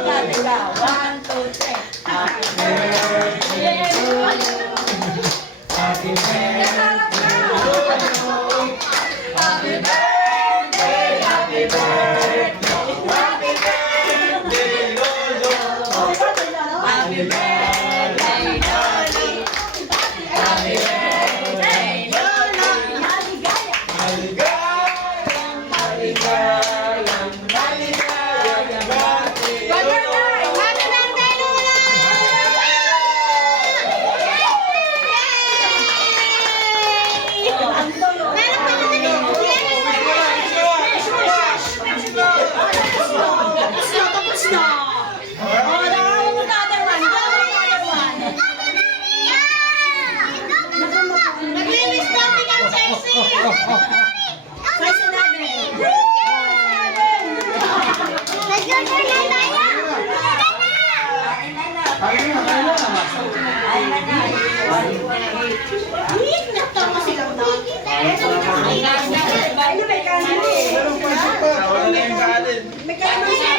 Teka. 1, 2, 3. Happy birthday to you. Happy birthday. Happy birthday. Happy birthday. Happy birthday, Lolo. Happy birthday, Lolo. Happy birthday, Lolo. Maligayang, maligayang, maligayang birthday, Lolo. May kanin.